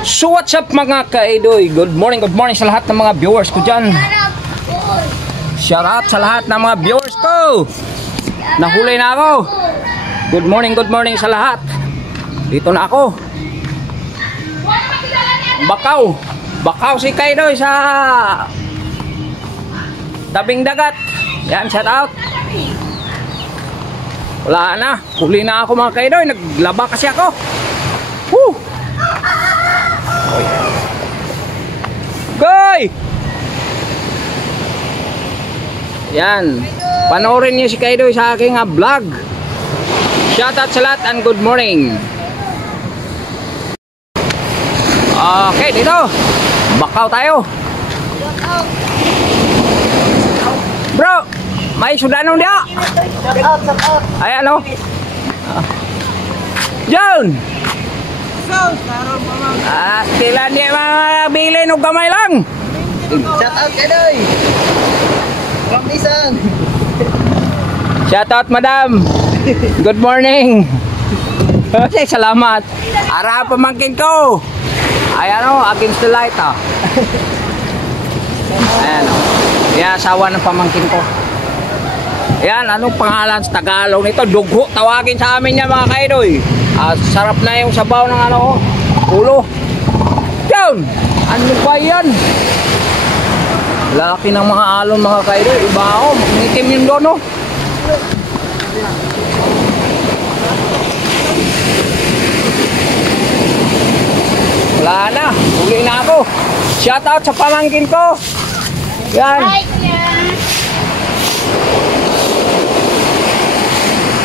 So what's up mga kaidoy? Good morning sa lahat ng mga viewers ko dyan. Shout out sa lahat ng mga viewers ko. Nahuli na ako. Good morning sa lahat. Dito na ako. Bakaw si kaidoy sa tabing dagat. Yan, shout out. Wala na, huli na ako mga kaidoy. Naglaba kasi ako. Woo! Goy! Yan, panoorin niyo si kaidoy sa aking vlog. Shout out sa lahat and good morning. Okay, dito bakaw tayo. Bro, may sudanong dia. Ayan o. John! Kailan di mga bilin o gamay lang. Shout out kaidoy. Rambisan. Shout out madam. Good morning. Salamat. Ara pamangkin ko. Ayan o, against the light o. Ayan o. Yan, asawa ng pamangkin ko. Yan, anong pangalan sa Tagalog nito? Dugho, tawagin sa amin yan mga kaidoy. Sarap na yung sabaw ng ano, ulo. Down! Ano ba yan? Laki ng mga alon mga kaidoy. Iba ako, mangitim yung doon oh. Wala na, huli na ako. Shout out sa pamangkin ko. Yan.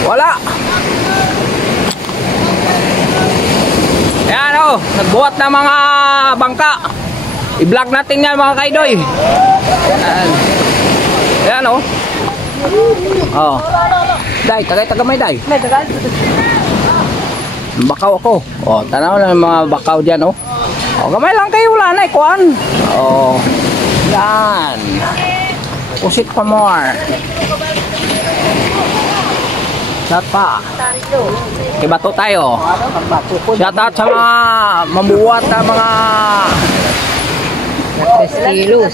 Wala. Yan o, nagbuhat ng mga bangka. I-vlog natin yan mga kaidoy. Yan o. Oh. Day, tagay-tagamay day. Bakaw ako. Oh, tanaw lang mga bakaw dyan o. Oh, gamay lang kayo, wala na ikuan. Oh. Yan. Pusit pa more. Shout pa. Kibato tayo. Shout out sa mga mabuhat na mga 3 kilos.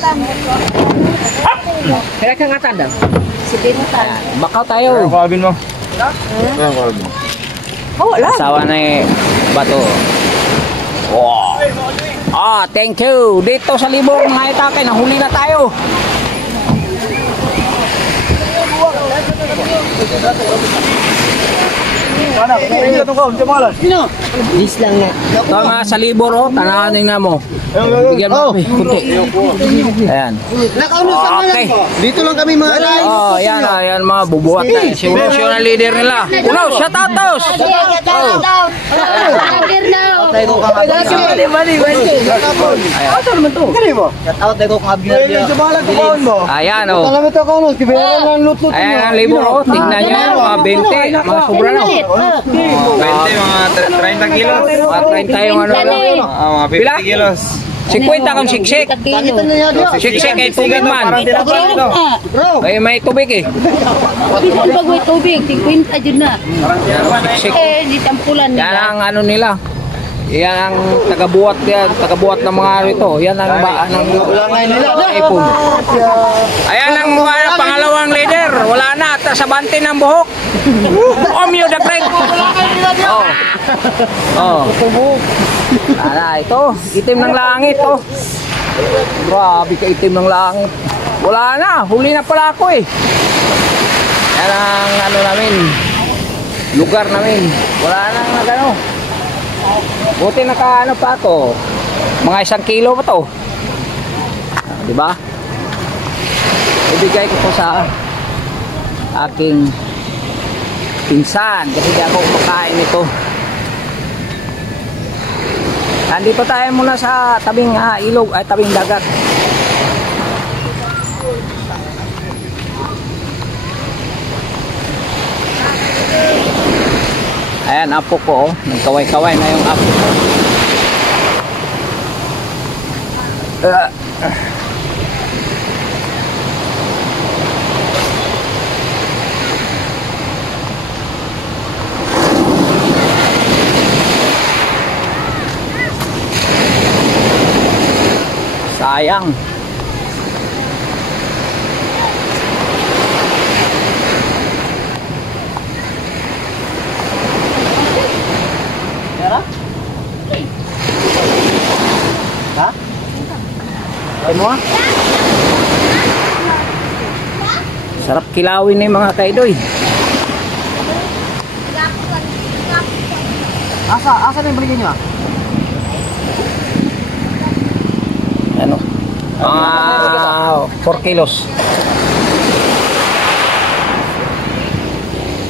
Kaya kang atan daw. Bakaw tayo. Ang kalabin mo. Ang kalabin mo. Asawa na eh. Bato. Wow. Thank you. Dito sa libong mga itake, nahuli na tayo. Dis lang nga. Ito mga sa libor oh, tanahanin na mo. Bigyan mo kunti. Ayan. Okay. Dito lang kami mga guys. Oh, yan mga bubuhat na. Si emotional leader nila. Uno, shout out tos. Ayan oh. Ayan ang libor oh. Tignan nyo yan, mga 20. Mga sobra na. 20, mga 30 kilos. Mga 30 yung ano lang. Mga 50 kilos. 50 kang siksik. Siksik ay tubig man. Ay may tubig eh. Pag may tubig, 50 dyan na. Siksik. Di tampulan Yan nila. ang ano nila. Yan ang tagabuhat yan. Tagabuhat ng mga rito. Yan ang ipon. Ayan ang pangalawang leader. Wala na. Sa bante ng buhok. Omyo the Great. Ito. Itim ng langit. Grabe ka itim ng langit. Wala na. Huli na pala ako eh. Yan ang ano namin. Lugar namin. Wala na nagano. Buti naka ano pa to. Mga 1 kilo pa to. Diba? Ibigay ko po sa aking pinsan kasi di ako kumakain ito. Nandito tayo muna sa tabing ilog ay tabing dagat. Ayan, apo ko oh. Nagkaway-kaway na yung apo ko. Sayang. Ay mo ah. Sarap kilawin na yung mga kaidoy. Asa na yung balikin nyo? Ano? 4 kilos.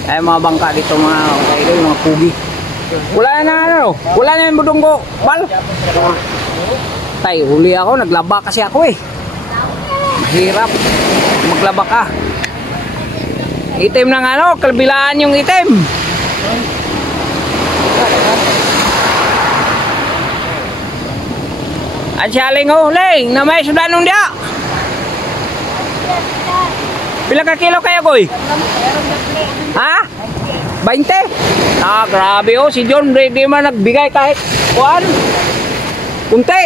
Ay mga bangka dito mga kaidoy, mga pugi. Wala na ano, wala na yung budunggo. Bal. Tay, huli ako, naglaba kasi ako eh. Mahirap maglaba ka. Itim ng ano, kalbilaan yung itim. Ang siyaling huli, na may sudanong dia. Pila ka kilo kaya koy? Ha? 20? Ah, grabe oh, si John di man nagbigay kahit kuan. Kunti.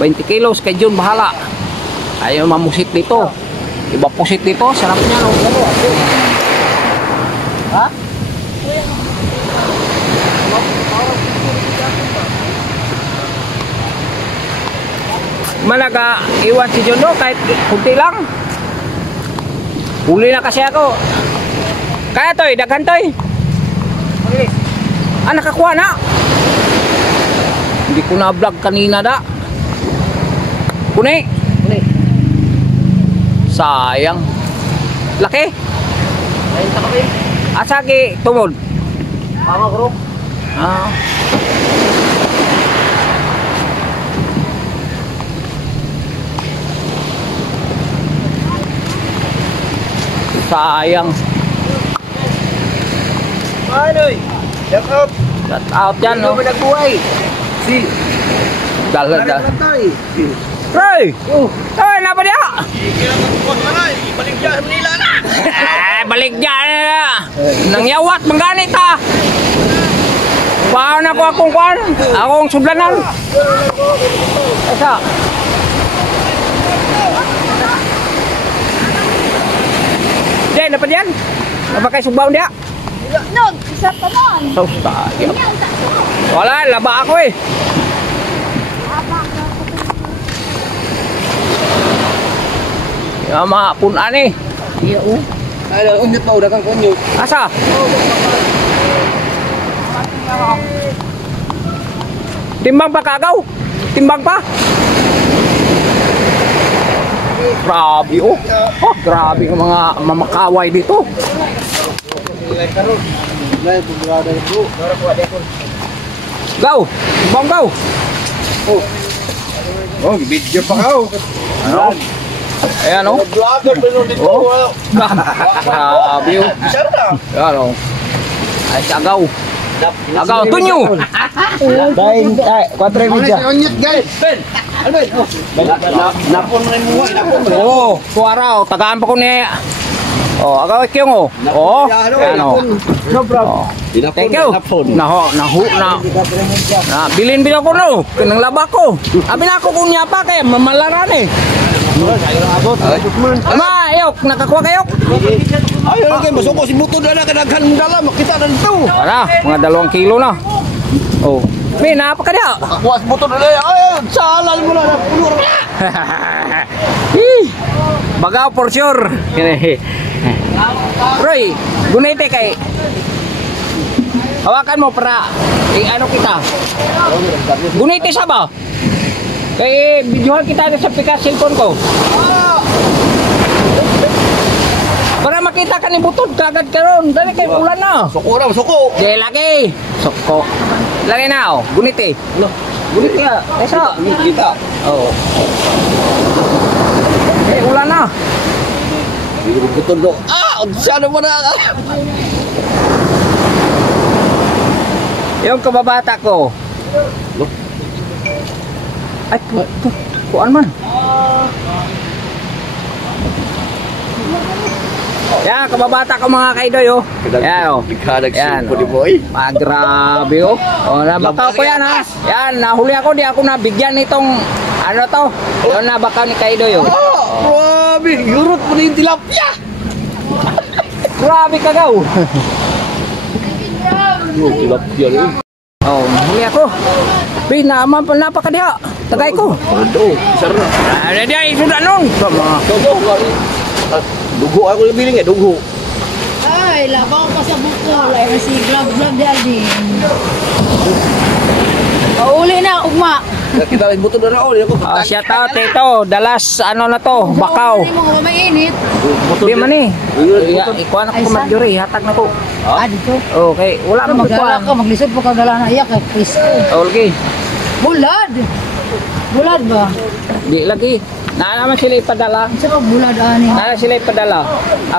20 kilos kay John bahala. Ayaw mamusit dito. Iba pusit dito, sarap niya no. Ha? Malaga iwan si John no, kahit kunti lang. Huli na kasi ako. Kaya toy, daghan toy. Ah, nakakuha na. Hindi ko na vlog kanina da. Kuni. Sayang. Laki. Ayun sa kape. Asagi tumod. Mga bro. Ah. Sayang. Manoy. Shout out. Shout out yan no. Hindi nagbuhay. Si. Dal. Tay. Roy. Toy na ba dia? Balik dyan nila na. Balik dyan na. Nangyawat mangganit ha. Paano ako akong kuan? Akong sudlanan. Esa. Diyan, dapat yan? Napakai subaw dia? No, isa pa man. So, sayang. Wala, laba ako eh. Yung mga punan eh. Iya oh. Ay, unyot pa udah kang kunyot. Asa? Timbang pa kagaw? Timbang pa? Grabe oh. Oh, grabe yung mga mamakaway dito. Gaw! Timbang gaw! Oh, video pa ka oh. Ano? Ayan oh. Vlogger pa nung dito. Oh. Grabe oh. Ayan oh. Ay, agaw. Agaw, tunyo! Dahil, 4 media. Unyot guys. Napon na yung mga, napon. Oo, suara oh. Tagaan pa ko ni... Oh, agaw ikyong oh. Oh, ayan oh. No problem. Thank you. Na bilin ko no. Kanang laba ko. Abi na ako kunya pa kay mamalaran eh. Ama, ayok, nakakuha kayo. Ayaw kayo, masuko si Buto na kanaghan mong dala, makita na dito. Wala, mga 2 kilo na. Oh. May napaka dia. Kuha si Buto na ayaw, salal mo na, pulur na. Bagaw for sure. Roy, gunite kay. Hawakan mo para ano kita. Gunite sa ba? Kay videohan kita sa pika cellphone ko. Para makita ka ni Butod kagad karon. Dali kay ulan na. Suko na, suko. Di lagi. Soko. Lagi na oh. Gunite. Gunite ya. Esa. Kita. Oh. Ulan na. Buto do. Sana mo na. Yung kababata ko. Ay, kuan man. Yan, kababata ko mga kaidoy, oh. Yan, oh. Yan, po di oh. boy. Grabe, oh. Oh, nabakaw ko yan, ha. Yan, nahuli ako, di ako nabigyan nitong, ano to? Yung nabakaw ni kaidoy, oh. Grabe, yurot mo na yung tilapia. Grabe kagaw. Yung tilapia rin. Oh, huli ako. Napakadiha. Tagay ko. Parado, isar na. Ano dia, isuda nun. Dugo ako yung biling eh, dugo. Ay, labaw pa sa bukol. Ay, si Glab-Glab di Aldin. Pauli na, ugma. Kita lang buto na raon. Shout out ito. Dalas, ano na to, bakaw. Hindi mo mainit. Di man eh. Ikuha na ko Marjorie, hatag na ko. Ah, dito. Okay, wala nang Magdala ka, ikuha. maglisod po kagala na iyak. Please. Okay, Bulad. Bulad ba? di lagi. Naman sila ipadala. Isa pa bulad ani. Nana sila ipadala.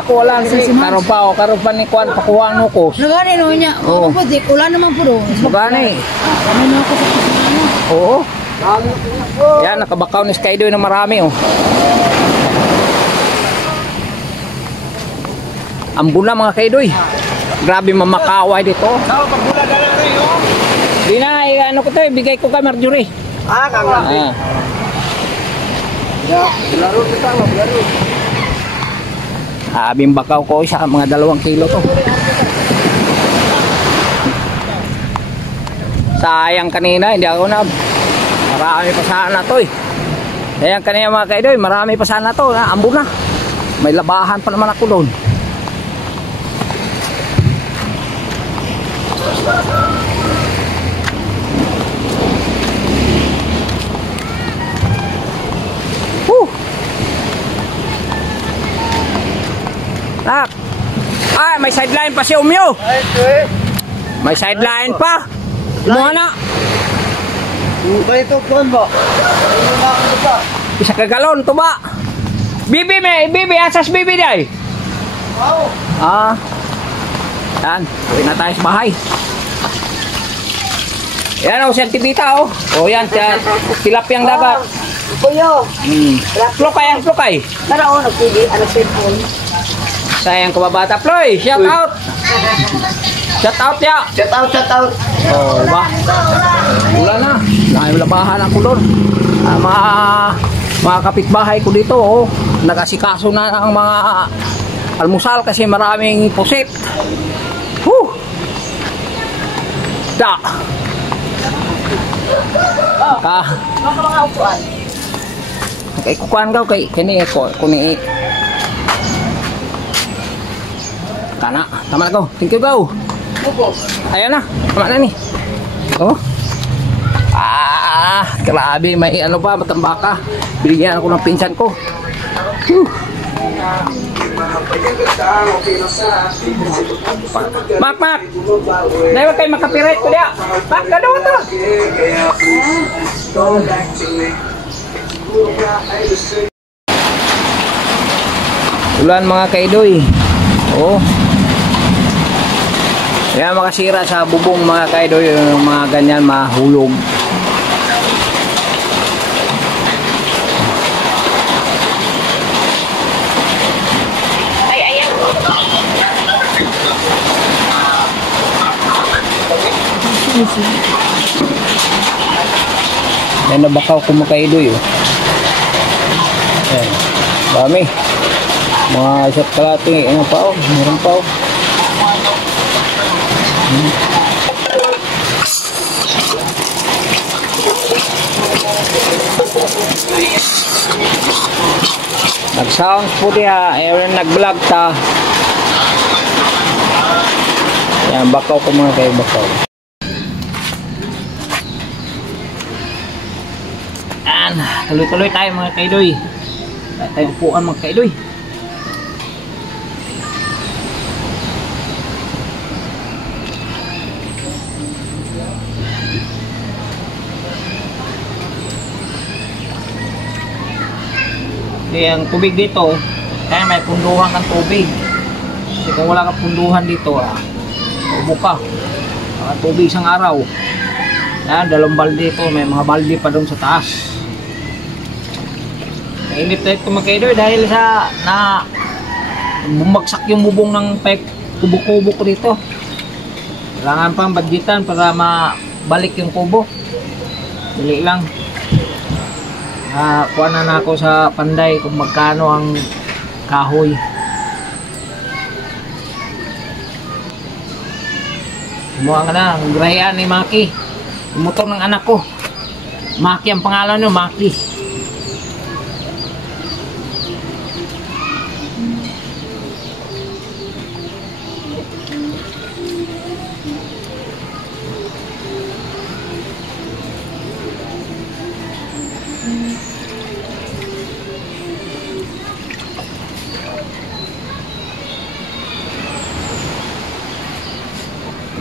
Ako wala si karon pa ni kuan pakuha no ko. Nagani no niya. Oo. Oo. Puti, ulan naman po doon. Magani. Ano na ako sa kusina. Oo. Yan, nakabakaw ni Skydoy na marami, oh. Ambuna mga kaidoy. Grabe mamakaway dito. Di na, ano ko to, bigay ko kay Marjorie. Ah. Abing bakaw ko isa, mga 2 kilo to. Sayang kanina, hindi ako na. Marami pa sana to eh. Sayang kanina mga kaidoy, marami pa sana to. Ambo na. May labahan pa naman ako doon. Nak. Ay, may sideline pa si Umyo. May sideline pa. Kumuha na. Ba ito, kuhan ba? Isa ka galon to ba? Bibi bibi, asas bibi day. Ah. Yan, uwi na tayo sa bahay. Yan o, sentibita o. O yan, tilapyang dagat. Kuyo. Flokay. Tara o, nagpili. Ano cellphone? Sayang kababata. Ploy, shout out. Shout out ya. Shout out. Oh, ba? Wala na. Labahan ako doon. Mga kapitbahay ko dito, oh. Nag-asikaso na ang mga almusal kasi maraming pusit. Da. Mga upuan. Kay kukuan ka kay kini ko kuni. Kana, tama na ko. Thank you go. Ayan na, tama na ni. Oh. Grabe, may ano pa, matambaka. Binigyan ako ng pinsan ko. Mak. Dahil kayo makapirait ko diya. Mak, gano'n to. Ulan mga kaidoy. Oh. Kaya makasira sa bubong mga kaidoy, yung mga ganyan mahulog. Yan na bakaw ko mga kaidoy. Oh. Ayan. Dami. Mga isa't kalati. Ano pa oh. Meron pa oh. Nag-sounds po diha. Ayun nag-vlog ta. Yan. Bakaw ko mga kayo bakaw. Yan. Tuloy-tuloy tayo mga kaidoy. Tayo upuan mga kaidoy. Ang tubig dito, kaya may punduhan ng tubig. Kasi kung wala kang punduhan dito, ubo ka. Ang tubig isang araw. Yan, 2 balde ito. May mga balde pa doon sa taas. Mainit na ito mga kaidoy dahil sa bumagsak yung bubong ng pipe kubo-kubo ko dito. Kailangan pang budgetan para mabalik yung kubo. Dili lang. Kuha na ako sa Panday kung magkano ang kahoy. Kumuha ka na, grahian ni Maki. Yung motor ng anak ko. Maki ang pangalan nyo, Maki.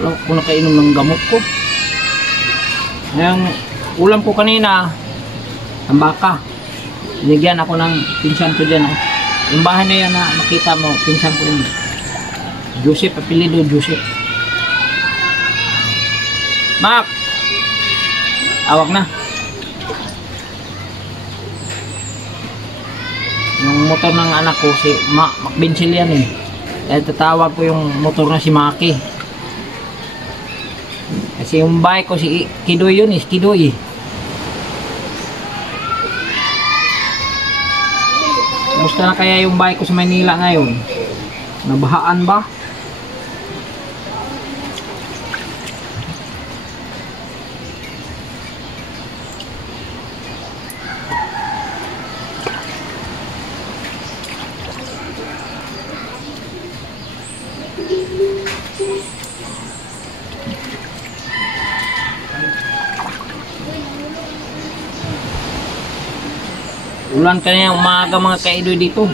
Wala ko nakainom ng gamot ko. Yung ulam ko kanina, ang baka. Binigyan ako ng pinsan ko dyan. Yung bahay na yan na makita mo, pinsan ko yun. Joseph, apelido Joseph. Mac! Awag na. Yung motor ng anak ko, si Mac Bensil yan eh. Kaya tatawag ko yung motor na si Maki. Kasi yung bike ko si Kidoy yun, is Kidoy. Kumusta na kaya yung bike ko sa Manila ngayon? Nabahaan ba? Ulan kanina umaga mga kaidoy dito.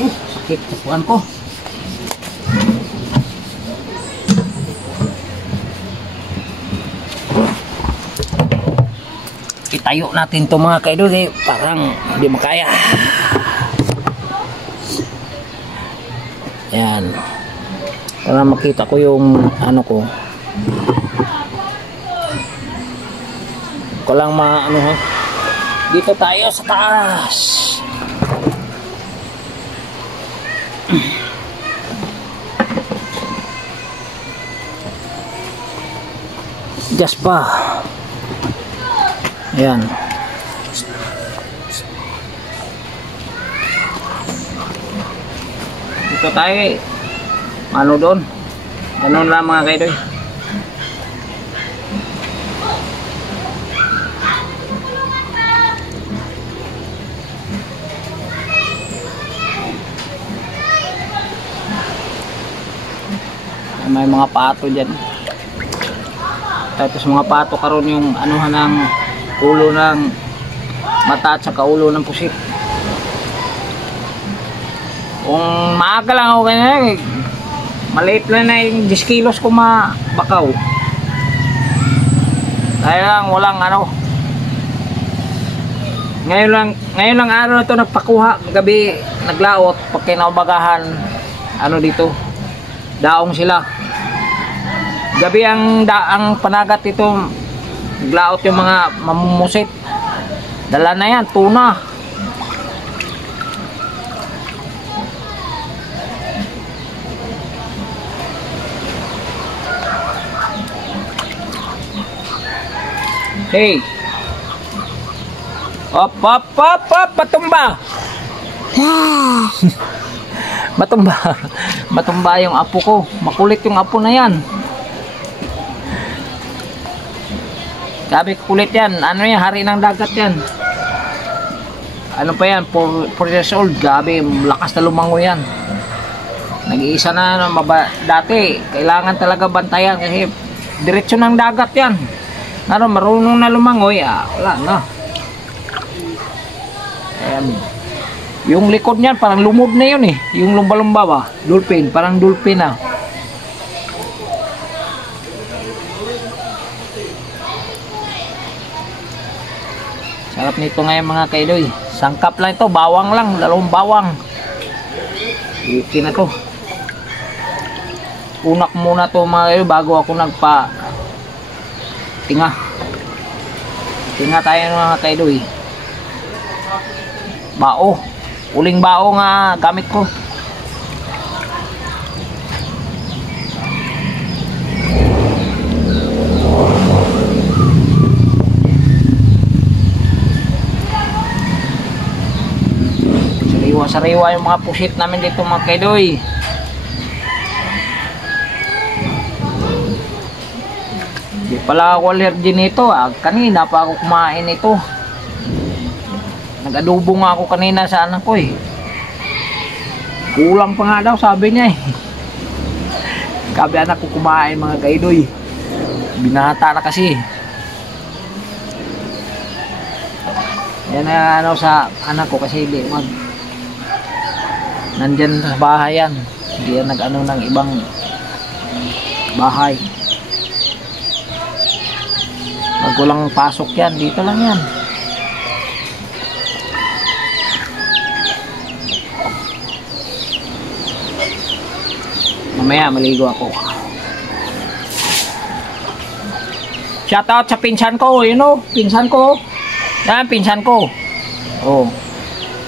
Sakit kukuan ko. Itayo natin to mga kaidoy. Parang hindi makaya. Yan. Para makita ko yung ano ko. Ko lang ano ha. Dito tayo sa taas. Gas pa. Ayan. Dito tayo eh. Ano doon? Ganun lang mga kaidoy. May mga pato dyan. Tapos mga pato karon yung anuhan ng ulo ng mata at saka ulo ng pusit. Kung maaga lang ako ganyan, maliit lang na yung 10 kilos ko mabakaw. Kaya lang walang ano. Ngayon lang araw na to nagpakuha. Gabi naglaot pag kinaubagahan ano dito. Daong sila. Gabi ang panagat ito, naglaot yung mga mamumusit. Dala na yan, tuna. Hey. Op, patumba. Matumba yung apo ko. Makulit yung apo na yan. Sabi kulit yan. Ano yan? Hari ng dagat yan. Ano pa yan? 4 years old. Gabi, lakas na lumango yan. Nag-iisa na dati. Kailangan talaga bantayan kasi diretsyo ng dagat yan. Ano, marunong na lumangoy. Wala na. Ayan. Yung likod niyan parang lumod na yun eh. Yung lumba-lumba ba? Dolphin. Parang dolphin na. Sarap nito ngayon mga kaidoy. Sangkap lang ito. Bawang lang. 2 bawang. Okay na to. Unak muna to mga kaidoy bago ako tinga. Tinga tayo mga kaidoy. Bao. Uling bao nga gamit ko. sariwa yung mga pusit namin dito mga kaidoy. Di pala ako allergy nito. Kanina pa ako kumain ito. Nag-adobo nga ako kanina sa anak ko eh. Kulang pa nga daw sabi niya eh. Sabi anak ko kumain mga kaidoy. Binata na kasi. Yan na ano sa anak ko kasi hindi mag nandyan sa bahay yan. Hindi yan nag-ano ng ibang bahay. Pag walang pasok yan, dito lang yan. Mamaya maligo ako. Shout out sa pinsan ko, you know, pinsan ko. Yan, pinsan ko. Oh.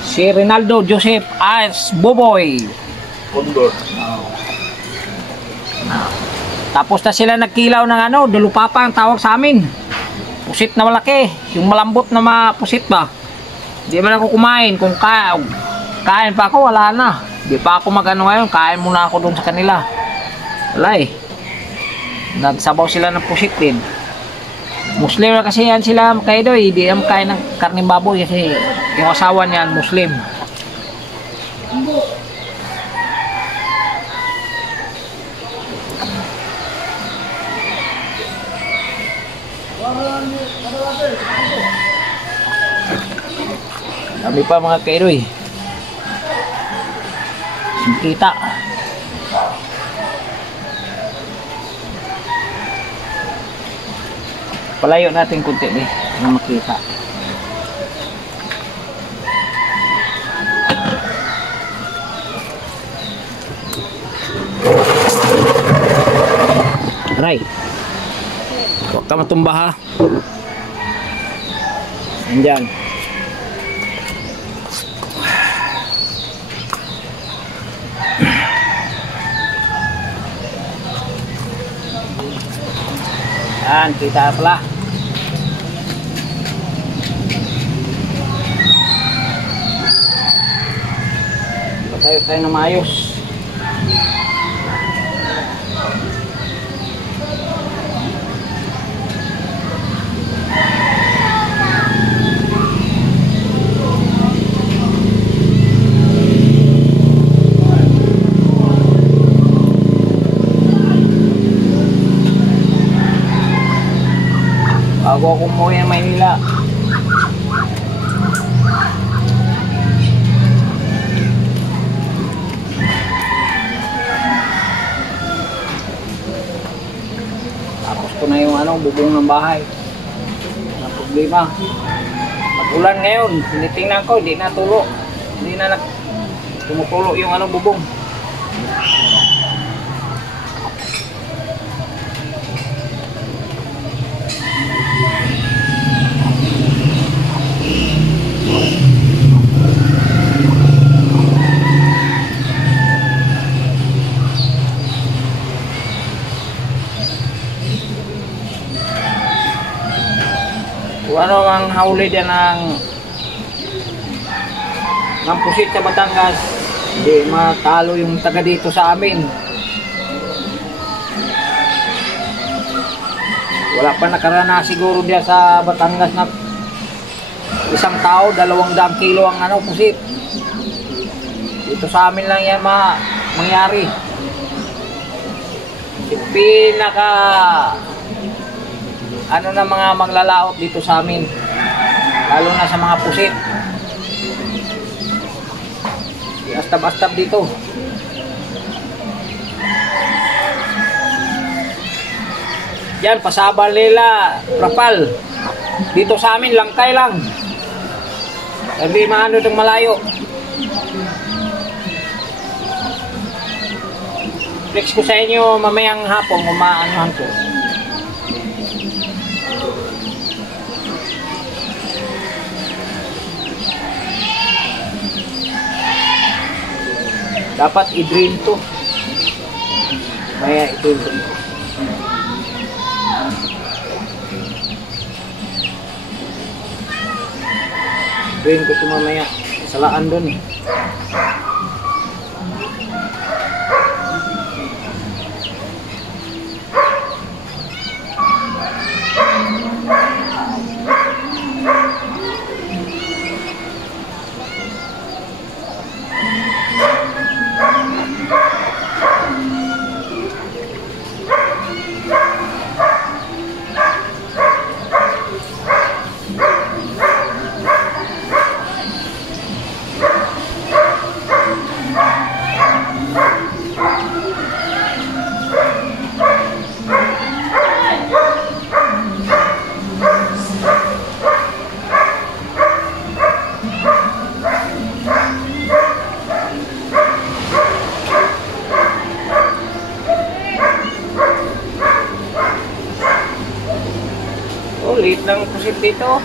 Si Rinaldo Joseph as Boboy. Condor. Tapos na sila nagkilaw ng ano, dulupapa ang tawag sa amin. Pusit na malaki, yung malambot na mapusit ba. Hindi man ako kumain, kung kain pa ako, wala na. Di pa ako mag-ano ngayon, kain muna ako doon sa kanila. Wala eh. Nagsabaw sila ng pusit din. Muslim na kasi yan sila kaidoy, hindi naman kain ng karning baboy kasi yung asawa niyan Muslim. Dami pa mga kaidoy. Kita. Palayo natin kunti eh, na makita. Aray. Huwag ka matumba ha. Andyan. Yan, kita pala. Patayo tayo na maayos. Bago ako umuwi ng Maynila. Tapos ko na yung ano, bubong ng bahay. Ang problema. Pag-ulan ngayon, tinitingnan ko, hindi na tulo. Hindi na tumutulo yung ano, bubong. Ano ang huli dyan ng pusit sa Batangas, hindi matalo yung taga dito sa amin. Wala pa nakarana siguro diyan sa Batangas na isang tao 200 kilo ang ano pusit. Dito sa amin lang yan mangyari. Pinaka ano na mga maglalaot dito sa amin, lalo na sa mga pusit. Astab-astab dito. Yan, pasabal nila Rapal. Dito sa amin, langkay lang. Hindi maano itong malayo. Flex ko sa inyo mamayang hapon kung maanohan ko. Dapat i-drain to. Kaya ito yung drain ko ito mamaya. Salaan doon eh. Liit lang pusit dito.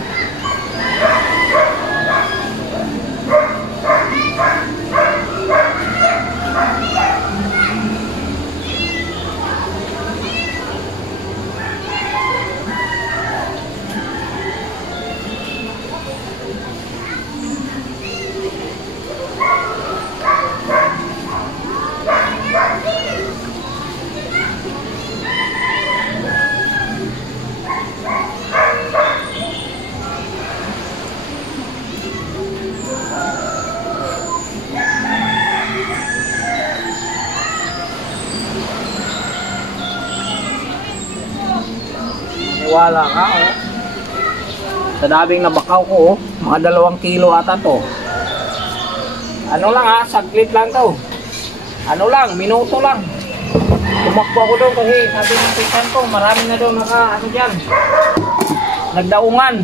Wala ka, oh. Sa daming nabakaw ko, oh. Mga 2 kilo ata to. Ano lang, ha? Saglit lang to. Ano lang, minuto lang. Tumakbo ako doon kasi sabi ng pinsan ko, marami na doon ano dyan. Nagdaungan.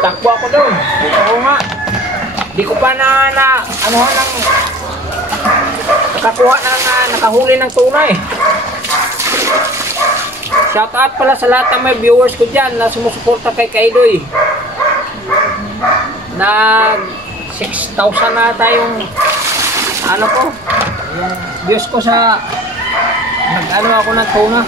Takbo ako doon. Oo nga. Di ko pa nakakuha nakahuli ng tunay. Shout out pala sa lahat ng may viewers ko dyan na sumusuporta kay Kaidoy. Nag 6,000 na tayong yung views ko sa ako ng tuna.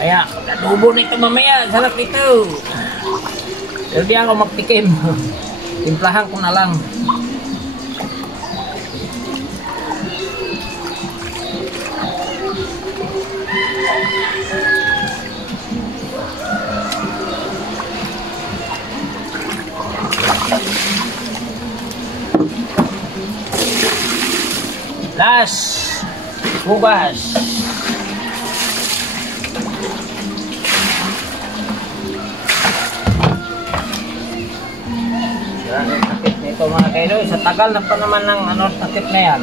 Kaya, adobo nito mamaya. Sarap nito. Pero di ako magtikim. Timplahan ko na lang. Last. Bugas. Takip nito mga Kaidoy, sa tagal na pa naman ng takip na yan.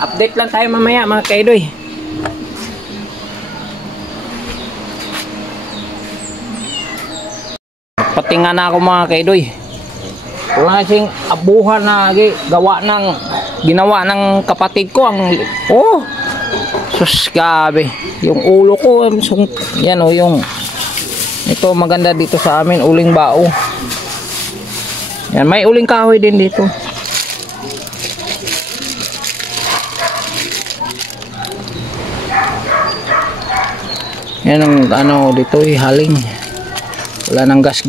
Update lang tayo mamaya mga Kaidoy. Patinga na ako mga Kaidoy. Wala sing abuhan na ginawa ng kapatid ko sus gabi yung ulo ko yan yung ito maganda dito sa amin, uling bao yan, may uling kahoy din dito. Yan ang dito haling wala nang gas.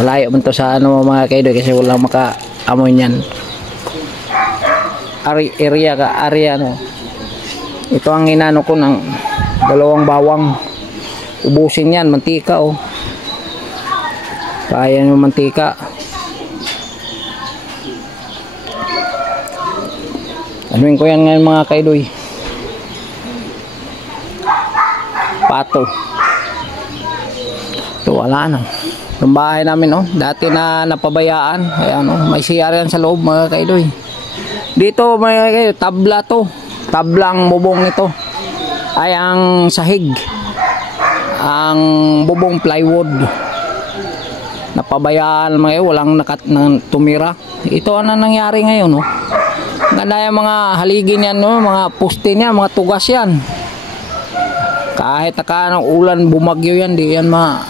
Malayo man to sa mga Kaidoy kasi walang maka-amoy niyan. Area Ito ang inano ko ng 2 bawang. Ubusin yan, mantika Kaya yung mantika. Anuin ko yan ngayon mga Kaidoy. Pato. Ito wala na. Yung bahay namin dati na napabayaan. Ayan may CR yan sa loob mga Kaidoy. Dito mga Kaidoy, tabla to. Tablang bubong nito. Ay ang sahig. Ang bubong plywood. napabayaan mga walang tumira. Ito ano nangyari ngayon, no? Ganda yung mga haligin yan, no? Mga poste niyan, mga tugas yan. Kahit ng ulan, bumagyo yan, di yan maano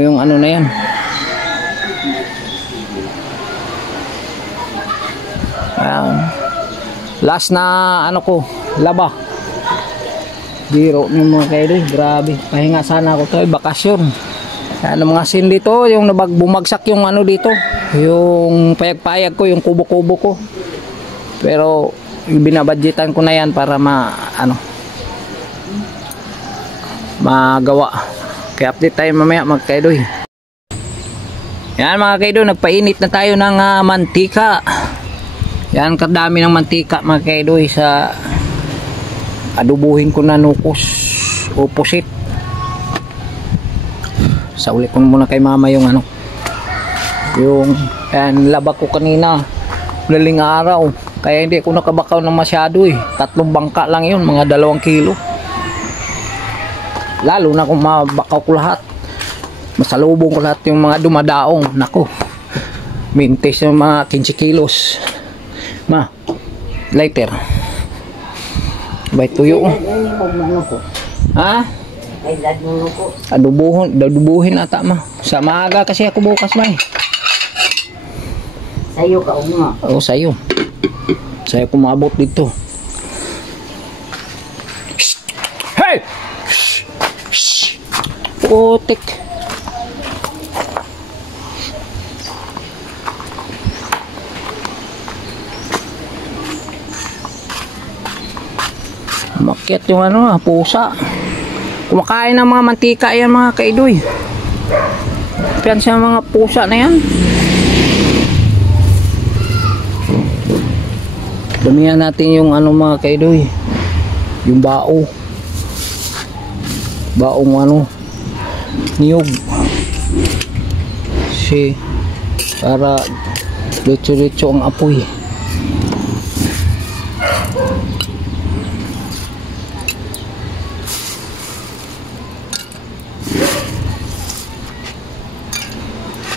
yung ano na yan. Ayan. Last na ano ko, laba. Biro yung mga kaidoy, grabe. Pahinga sana ako to, bakasyon. Ano mga sin dito, yung bumagsak yung ano dito, yung payag-payag ko, yung kubo-kubo ko. Pero yung binabadgetan ko na yan para magawa. Kaya update tayo mamaya mga kaidoy. Yan mga kaidoy, nagpainit na tayo ng mantika. Yan kadami ng mantika mga kaidoy sa adubuhin ko na nukos opposite. Sa uli ko muna kay mama yung yung laba ko kanina madaling araw, kaya hindi ko nakabakaw ng masyado 3 bangka lang yun, mga 2 kilo. Lalo na kung mabakaw ko lahat, masalubong ko lahat yung mga dumadaong, nako mintis yung mga 15 kilos. Later bay tuyo ha? Adubuhin ata sa maaga kasi ako bukas Sayo ka nga. Oo, sayo kumabot dito. Hey! Putik. Makyat yung pusa. Kumakain ng mga mantika yan mga kaidoy. Piyan sa mga pusa na yan. Damihan natin yung mga kaidoy. Yung baong niyog. Para litso-litso ang apoy.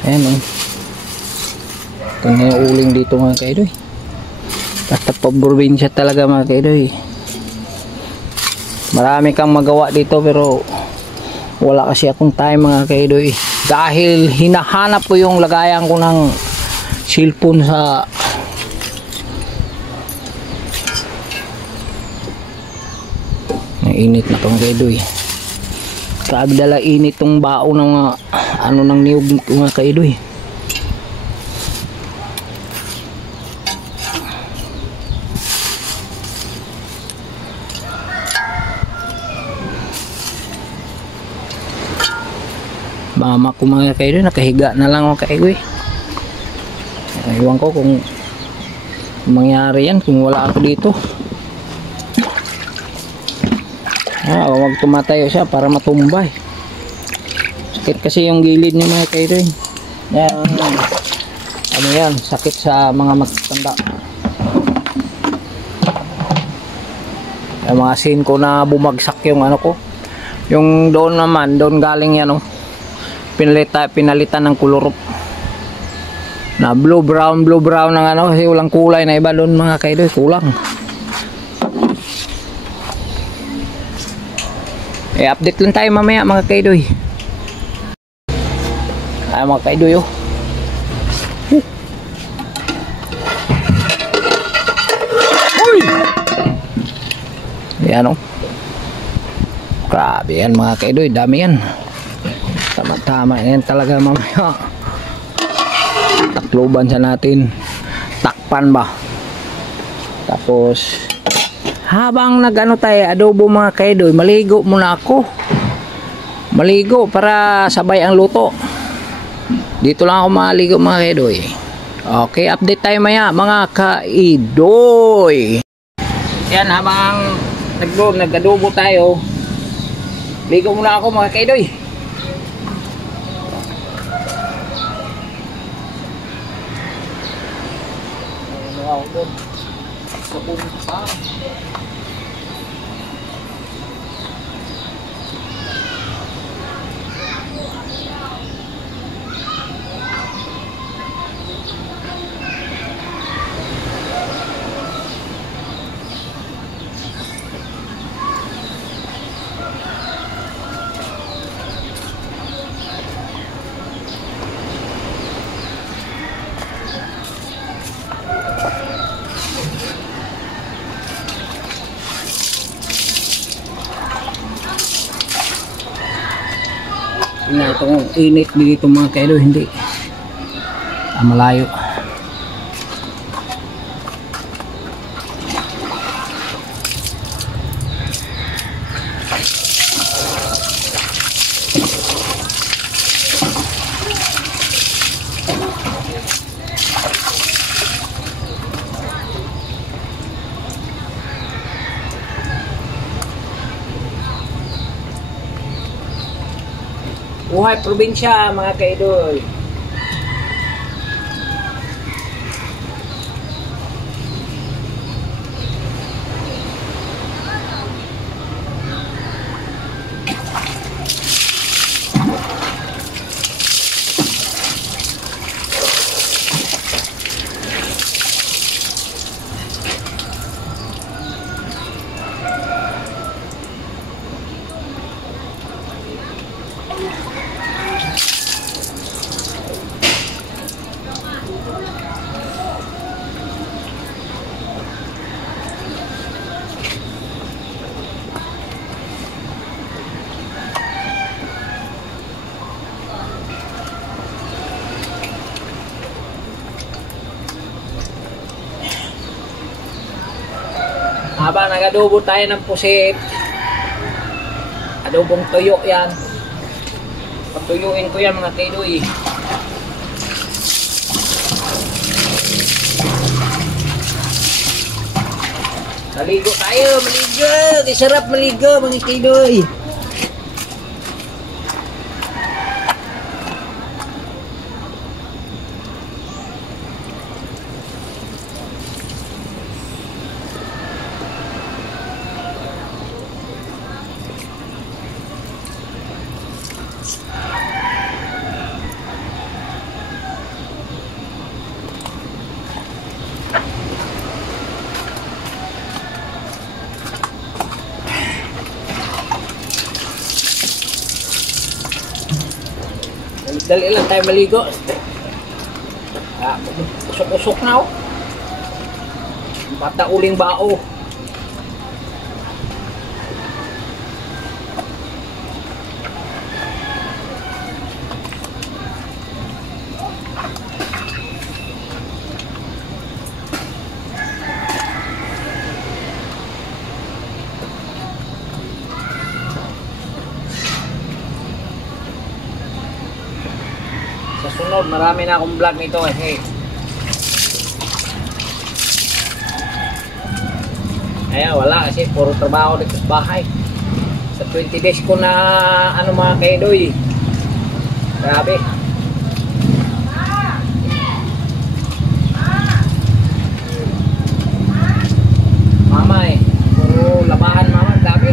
Ayan ito na yung uling dito mga kaidoy. Basta paborbinsya talaga mga kaidoy. Marami kang magawa dito pero wala kasi akong time mga kaidoy. Dahil hinahanap ko yung lagayan ko ng cellphone sa init na itong kaidoy. Grabe dala init tong bao ng ng niyog mga kaidoy. Mama ko mga kaidoy, nakahiga na lang mga kaidoy. Iwan ko kung mangyari yan kung wala ako dito. Huwag tumatayo siya para matumbay. Sakit kasi yung gilid niya mga kaidoy. Yan, sakit sa mga matanda. Yung mga scene ko na bumagsak yung ko. Yung doon naman, doon galing yan pinalitan ng kulurop. Na blue brown ng kasi walang kulay na iba doon mga kaidoy, kulang. Update lang tayo mamaya mga kaidoy. Mga kaidoy Uy! Yan grabe yan mga kaidoy, dami yan. Tama-tama yan talaga mamaya. Takloban siya natin. Takpan ba? Tapos habang tayo adobo mga kaidoy, maligo muna ako. Maligo para sabay ang luto. Dito lang ako maligo mga kaidoy. Okay, update tayo maya mga kaidoy. Yan, habang nag-adobo tayo, ligo muna ako mga kaidoy. Sabon pa. itong init dito mga kaido, hindi malayo. Buhay probinsya mga kaidol. Habang nag-adobo tayo ng pusit, adobong tuyo yan. Patuyuin ko yan mga kaidoy. Maligo tayo, maligo. Sarap maligo mga kaidoy. Dali lang tayo maligo. Usok-usok na oh. Bata uling bao. Sa sunod, marami na akong vlog nito kasi ayan, wala kasi puro trabaho dito sa bahay. Sa 20 days ko na ano mga kaidoy, grabe. Mama puro labahan mama, grabe.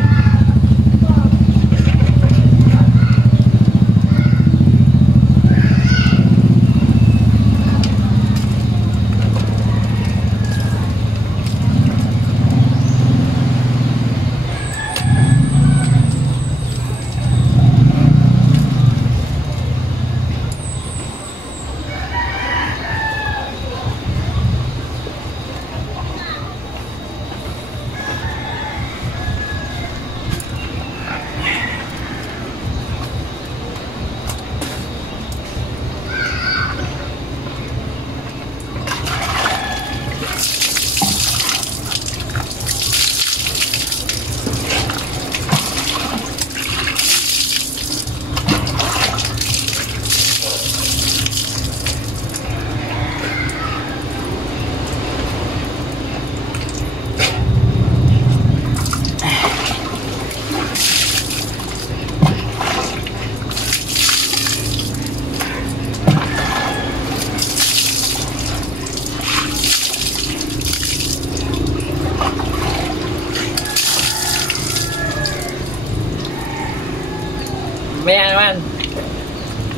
Mamaya naman,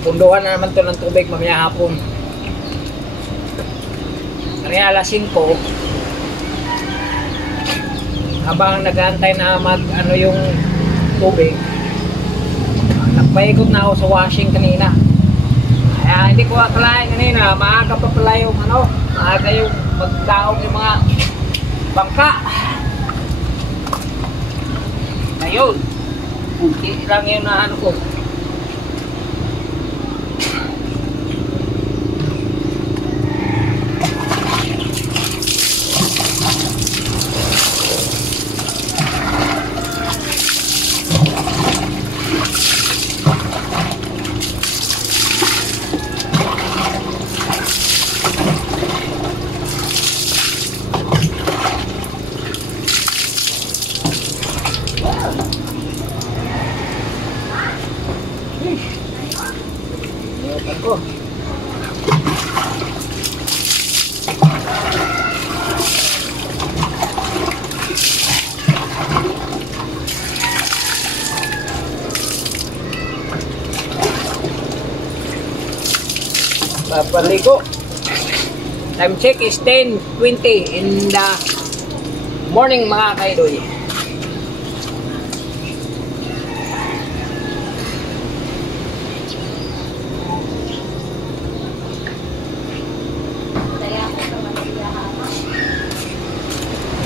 punduhan na naman to ng tubig mamaya hapon. Kaya alas 5, habang nag-aantay na mag ano yung tubig, nagpaikot na ako sa washing kanina. Kaya hindi ko akalain kanina, maaga pa pala yung ano, maaga yung magdaog yung mga bangka. Ngayon, kunti lang yun na ano ko. Ako. Papaligo. Time check is 10:20 in the morning mga kaidoy.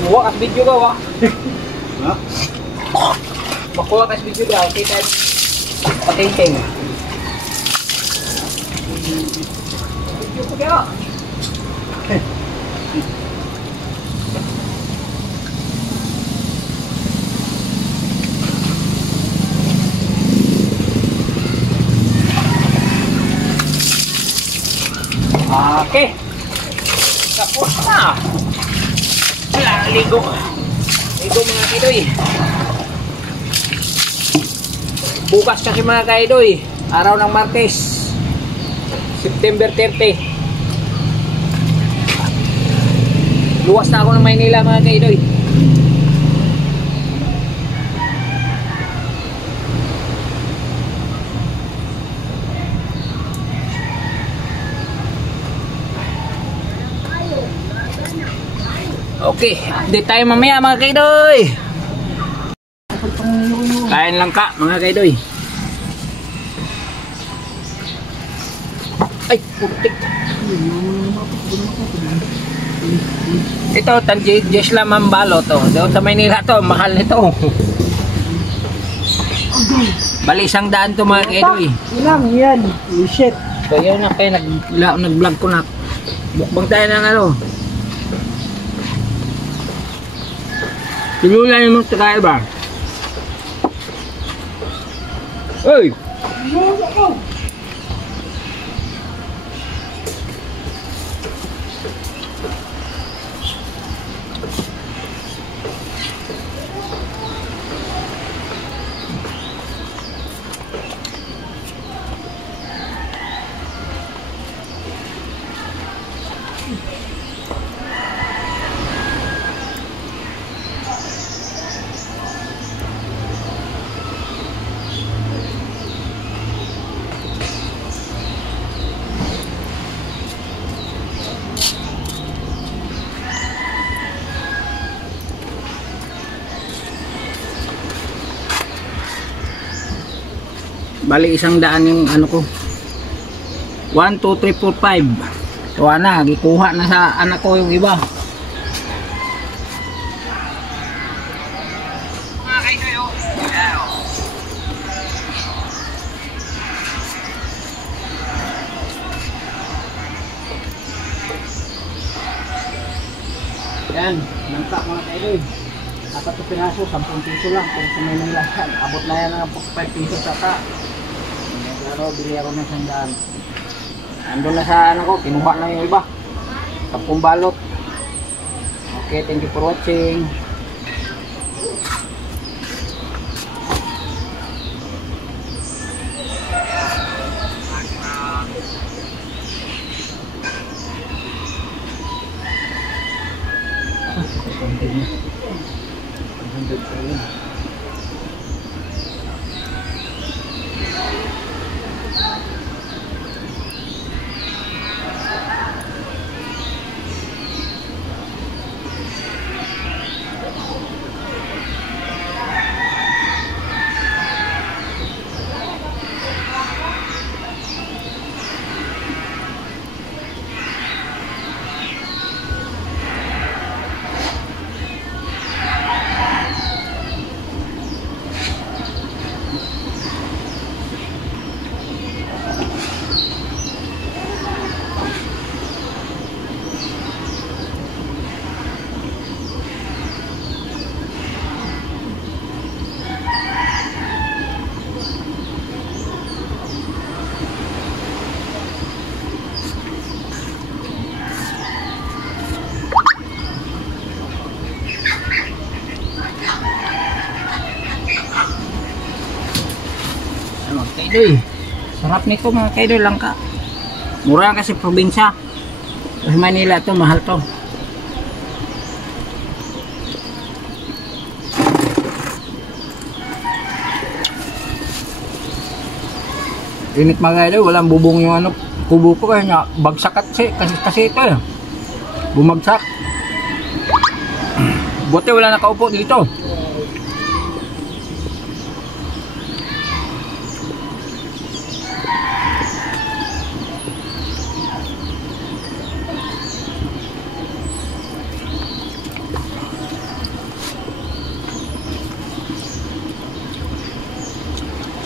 Buwa kas video ka wa. Ha? Makuha kas video ka. Kita patingting. Video ko kaya. Okay. Tapos na. Ligo. Ligo mga kaidoy. Bukas kasi mga kaidoy, araw ng Martes, September 30. Luwas na ako ng Maynila mga kaidoy. Okay, update tayo mamaya mga kaidoy. Kain lang ka mga kaidoy. Ay, putik. Ito, Jesla Mambalo to. Doon sa Maynila to, mahal nito. Bali, 100 to mga kaidoy. Ilang yan. Shit. So yun na kayo, nag-vlog ko na. Bukbang tayo ng ano. Tinulan mo sa kaya ba? Hey! Bali 100 yung ano ko. 1, 2, 3, 4, 5. So ana, gikuha na sa anak ko yung iba. Yan, nangka mga kailoy. 4 piraso, 10 piso lang. Kung sa Manila, abot na yan ng 5 piso saka. Pero bili ako ng 100. Andun na sa ano ko, kinuha na yung iba. 10 balot. Okay, thank you for watching. Kaidoy, sarap Sarap nito mga kaidol, langka. Mura kasi probinsya. Sa Manila to, mahal to. Init mga kaidol, walang bubong yung ano, kubo ko kaya nga bagsak kasi ito eh. Bumagsak. Buti wala nakaupo dito.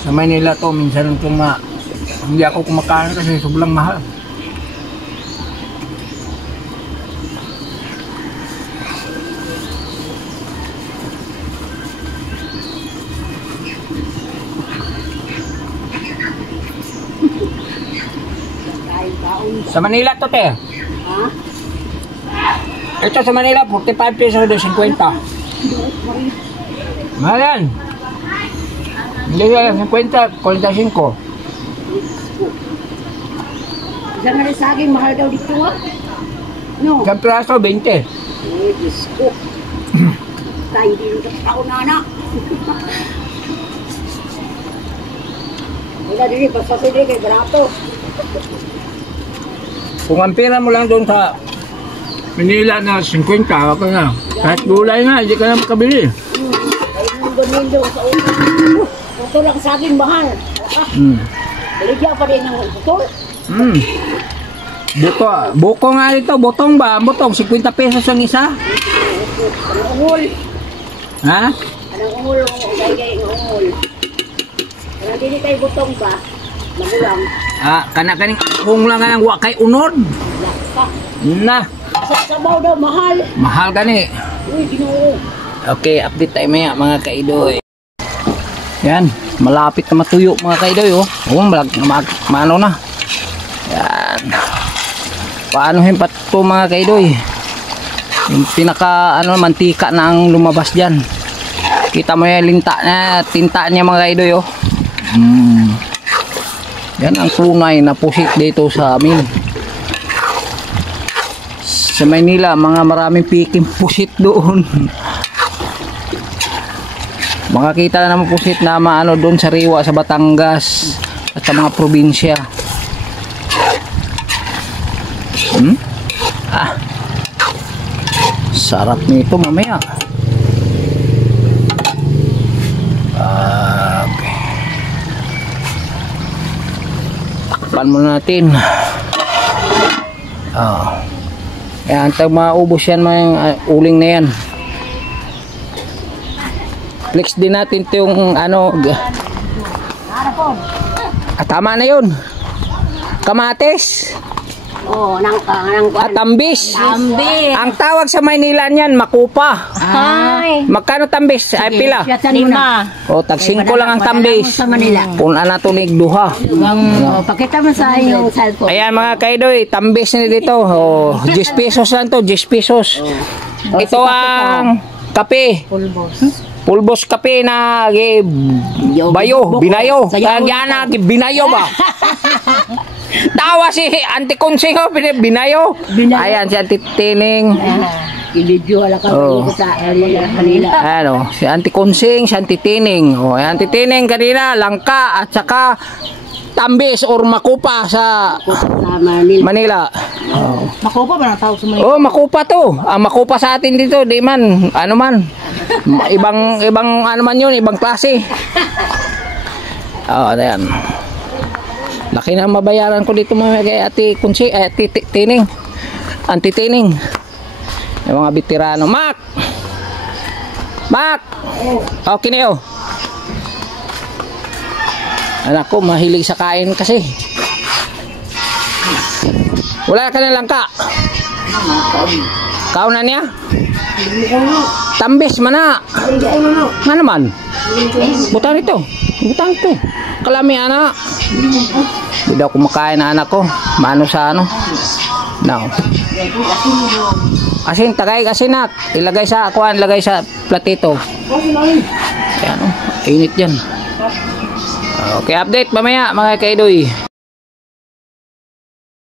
Sa Manila to, minsan itong hindi ako kumakain kasi sobrang mahal. Sa Manila to, te. Ito sa Manila, 45 pesos do 50. Mahal yan. Hindi yan, 50, 45. Isang nga sa akin, mahal daw dito ah. No? Isang piraso, 20. Eh, Diyos ko. Tayo din ako na anak. Wala din, pasasili kay barato. Kung ang pera mo lang doon sa Manila na 50, ako na. Kahit gulay na, hindi ka na makabili. Ay, nung ganun daw sa ulo. Ito lang sa akin, mahal. Baligya pa rin ng putol. Buko nga ito, butong ba? Butong, 50 pesos ang isa. Anong ungol? Ha? Anong ungol? Gay-gay ng ungol. Kaya hindi tayo butong ba? Magulang. Kana-kaning kung lang nga wa kay unod. Laka. Na, Sa sabaw daw, mahal. mahal gani. Uy, ginoo. Okay, update tayo maya mga kaidoy. Yan, malapit na matuyo mga kaidoy oh. Maano na. Yan. Paanohin pa ito mga kaidoy. Yung pinaka mantika na ang lumabas diyan. Kita mo yung tinta niya mga kaidoy oh. Yan ang tunay na pusit dito sa amin. Sa Maynila, maraming piking pusit doon. Makakita na naman pusit na doon sa Riwa, sa Batangas at sa mga probinsya. Sarap nito mamaya. Takpan muna natin. Yan, tag maubos yan mga uling na yan. Flex din natin ito yung tama na yun. Kamatis. Oh, Tambis. Tambis. Ang tawag sa Maynila niyan, makupa. Ay. Magkano tambis? Ay pila. 5. O, tag 5 lang ang tambis. Sa Manila. Puna na ito ni duha. Pakita mo sa iyong cellphone. Ayan mga kaidoy, tambis na dito. O, 10 pesos lang to, 10 pesos. Ito ang kape. Pulbos kape na binayo. Kaya binayo ba? Tawa si Auntie Consing binayo. Ayan si Auntie Tining. I-video wala ka sa Manila. Ano, si Auntie Consing, si Auntie Tining. O, Auntie Tining kanina, langka at saka tambis or makupa sa Manila. Makupa ba na tawag sa Manila? Oh, makupa to. Ang makupa sa atin dito, di man, ibang ibang klase. Oh, ayan. Laki na mabayaran ko dito mga kay Ate Kunsi, Ate Tining. Auntie Tining. Yung mga veterano. Mac! Okay na yun. Anak ko, mahilig sa kain kasi. Wala ka na lang ka. Kaon na niya? Tambis mana? Mana man? Butang ito. Kalami anak. Hindi daw kumakain na anak ko. Mano sa No. Asin, tagay kasi nak. Ilagay sa kuan, lagay sa platito. Ayan oh. Init yan. Okay, update mamaya mga kaidoy.